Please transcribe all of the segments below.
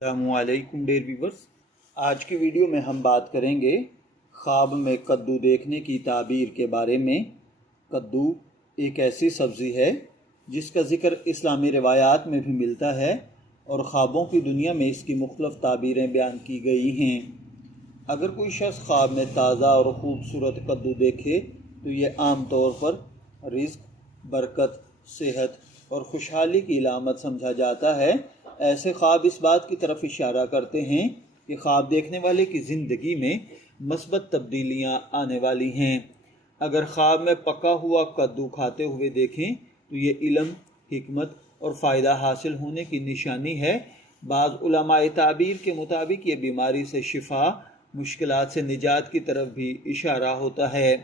السلام علیکم dear viewers, آج کی ویڈیو میں ہم بات کریں گے خواب میں کدو دیکھنے کی تعبیر کے بارے میں۔ کدو ایک ایسی سبزی ہے جس کا ذکر اسلامی روایات میں بھی ملتا ہے اور خوابوں کی دنیا میں اس کی مختلف تعبیریں بیان کی گئی ہیں۔ اگر کوئی شخص خواب میں تازہ اور خوبصورت کدو دیکھے تو یہ عام طور پر رزق، برکت، صحت اور خوشحالی کی علامت سمجھا جاتا ہے۔ ایسے خواب اس بات کی طرف اشارہ کرتے ہیں کہ خواب دیکھنے والے کی زندگی میں مثبت تبدیلیاں آنے والی ہیں۔ اگر خواب میں پکا ہوا کدو کھاتے ہوئے دیکھیں تو یہ علم، حکمت اور فائدہ حاصل ہونے کی نشانی ہے۔ بعض علماء تعبیر کے مطابق یہ بیماری سے شفا، مشکلات سے نجات کی طرف بھی اشارہ ہوتا ہے۔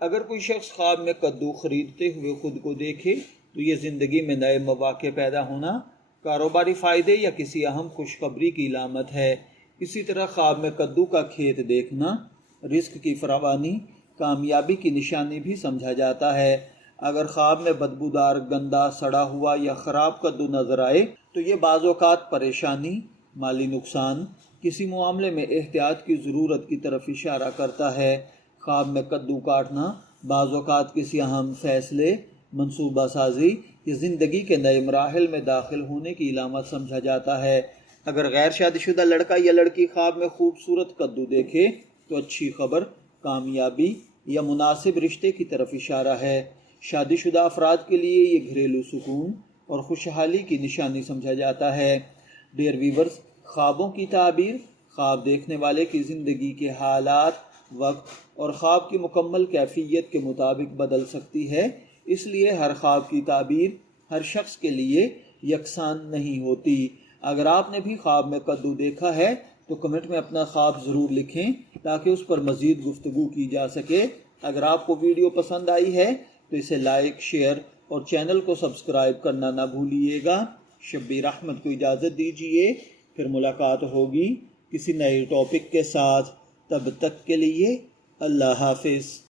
اگر کوئی شخص خواب میں کدو خریدتے ہوئے خود کو دیکھے تو یہ زندگی میں نئے مواقع پیدا ہونا، کاروباری فائدے یا کسی اہم خوشخبری کی علامت ہے۔ اسی طرح خواب میں کدو کا کھیت دیکھنا رزق کی فراوانی، کامیابی کی نشانی بھی سمجھا جاتا ہے۔ اگر خواب میں بدبودار، گندا، سڑا ہوا یا خراب کدو نظر آئے تو یہ بعض اوقات پریشانی، مالی نقصان، کسی معاملے میں احتیاط کی ضرورت کی طرف اشارہ کرتا ہے۔ خواب میں کدو کاٹنا بعض اوقات کسی اہم فیصلے، منصوبہ سازی یا زندگی کے نئے مراحل میں داخل ہونے کی علامت سمجھا جاتا ہے۔ اگر غیر شادی شدہ لڑکا یا لڑکی خواب میں خوبصورت کدو دیکھے تو اچھی خبر، کامیابی یا مناسب رشتے کی طرف اشارہ ہے۔ شادی شدہ افراد کے لیے یہ گھریلو سکون اور خوشحالی کی نشانی سمجھا جاتا ہے۔ ڈیئر ویورز، خوابوں کی تعبیر خواب دیکھنے والے کی زندگی کے حالات، وقت اور خواب کی مکمل کیفیت کے مطابق بدل سکتی ہے۔ اس لیے ہر خواب کی تعبیر ہر شخص کے لیے یکساں نہیں ہوتی۔ اگر آپ نے بھی خواب میں کدو دیکھا ہے تو کمنٹ میں اپنا خواب ضرور لکھیں تاکہ اس پر مزید گفتگو کی جا سکے۔ اگر آپ کو ویڈیو پسند آئی ہے تو اسے لائک، شیئر اور چینل کو سبسکرائب کرنا نہ بھولیے گا۔ شبیر احمد کو اجازت دیجیے، پھر ملاقات ہوگی کسی نئے ٹاپک کے ساتھ۔ تب تک کے لیے اللہ حافظ۔